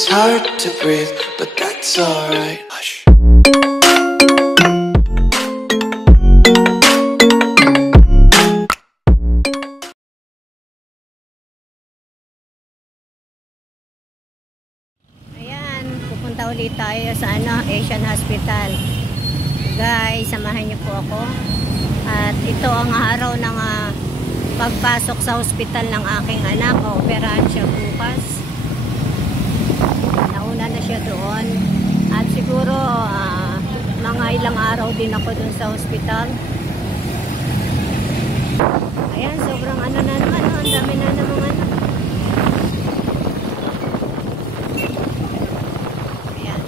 It's hard to breathe, but that's alright. Hush. Ayan, pupunta ulit tayo sa Asian Hospital. Guys, samahan niyo po ako. At ito ang araw ng pagpasok sa hospital ng aking anak. Operahan siya bukas. Nauna na siya doon. At siguro mga ilang araw din ako doon sa hospital. Ayan, sobrang na naman. Ang dami na naman Ayan.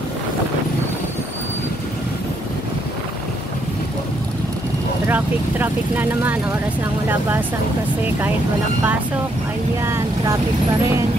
Traffic na naman. Oras ng labasan kasi kahit walang pasok. Ayan, traffic pa rin.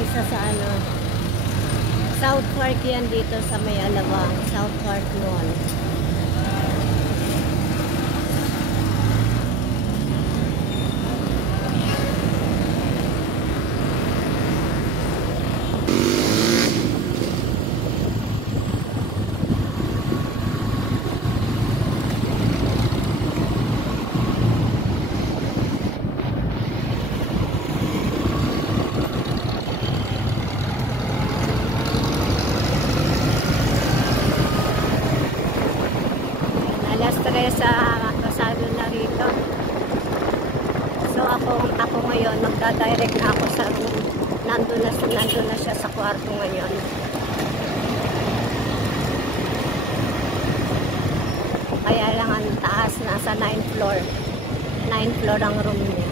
Isa sa South Park yan dito sa may Alabang, South Park Mall. Sa pasado na rito. So ako ngayon magda-direct na ako sa nandun na siya sa kwarto ngayon. Kaya lang ang taas, nasa 9th floor. 9th floor ang room niya.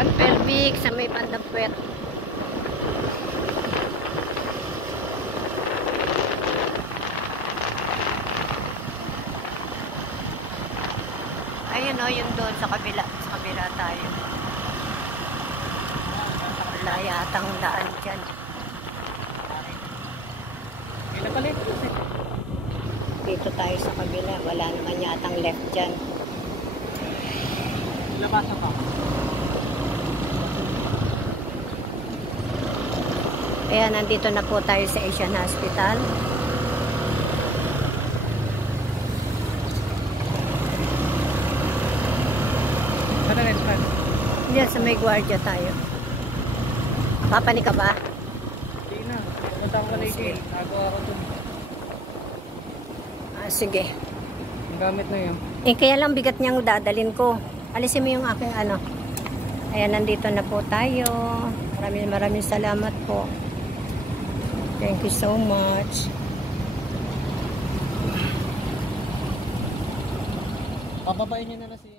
Pelvic sa may bandang puwet. Ayun o, yung doon sa kabila tayo. Wala yatang daan dyan. Dito tayo sa kabila, wala naman yatang left dyan. Labasan pa. Ayan, nandito na po tayo sa Asian Hospital. Ano next one? Diyan sa may gwardiya tayo. Papani ka ba? Hindi na. Punta ko na Sige. Nagawa ko dun. Sige. Ang gamit na yun. Kaya lang bigat niyang dadalin ko. Alisin mo yung aking ano. Ayan, nandito na po tayo. Maraming salamat po. Thank you so much. Pababain niyo na si